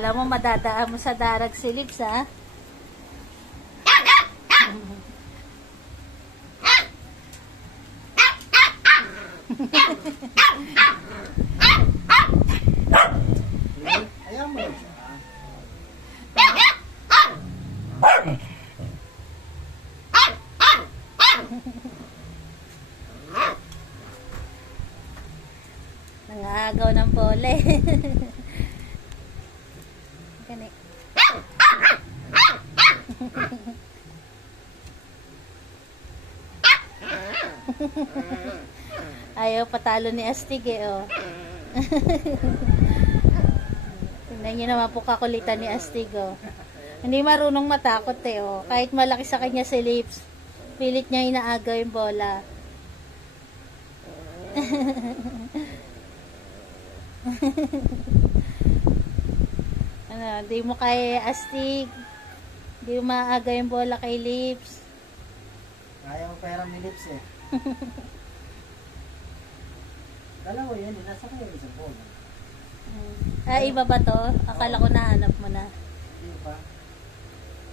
Kala mo madadaan mo sa darag si Lips, ha? Ayaw mo. Nangagaw ng pole. Gani. Ayaw patalo ni Astig eh, oh. Tingnan nyo naman po kakulitan ni Astig, oh. Hindi marunong matakot eh, oh. Kahit malaki sa kanya si Lips, pilit niya inaagaw yung bola. Ano, di mo kay Astig, di mo maaga yung bola kay Lips. Ayaw pera ni Lips eh. Dalawa yan, nasa kayo isang bola. Ah, iba ba to? Akala ko nahanap mo na. Hindi pa.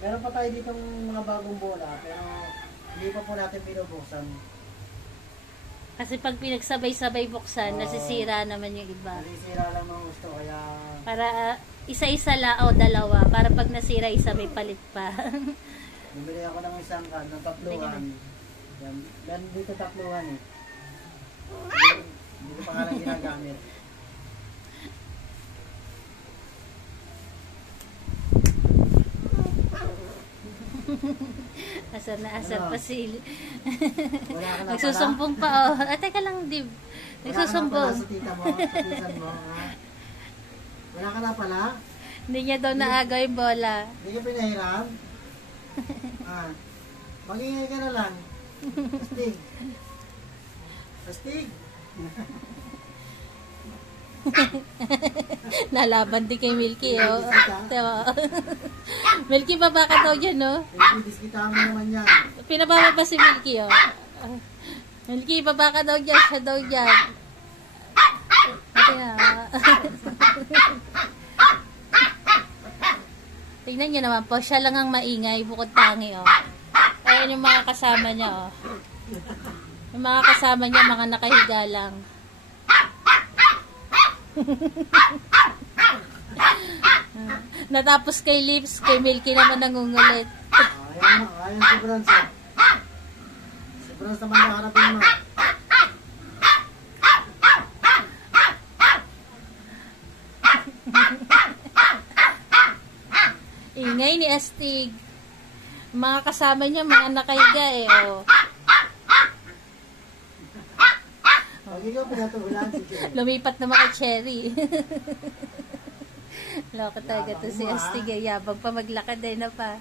Meron pa tayo ditong mga bagong bola, pero hindi pa po natin binubuksan. Kasi pag pinagsabay-sabay buksan, nasisira naman yung iba. Nasisira lang ng gusto, kaya... Para isa-isa la o dalawa, para pag nasira isa may palit pa. Bumili ako ng isang kan, ng tatluhan. Yan dito tatluhan eh. Hindi ko pa nga lang ginagamit. Asar na asar ano? pa si Wala ka na nagsusumbong pa, oh. Ah, teka lang, Dib. Nagsusumbong. Wala ka na pala sa tita mo, sa pinsan mo, ha? Wala ka na pala? Hindi niya daw naaga yung bola. Hindi ka pinahiram? Ah, magingay ka na lang. Astig. Astig. Nalaban din kay Milky, oh. Milky, baba ka daw dyan, no? Diskita mo naman yan. Pinababa pa si Milky, oh. Milky, baba ka daw dyan, siya daw dyan. Kaya, tingnan niyo naman po, siya lang ang maingay, bukod tangi, oh. Ayan yung mga kasama niya, oh. Yung mga kasama niya, mga nakahiga lang. Natapos kay Lips, kay Milky naman nangungulit. Ayan si Bronze. Si Bronze naman nakarapin mo. Ingay ni Astig. Mga kasama niya, mga nakahiga eh, oh. Pag ikaw pinatuhulan si Cherry. Lumipat naman kay Cherry. Loko talaga to si Astig. Yabang pa maglakad ay na pa.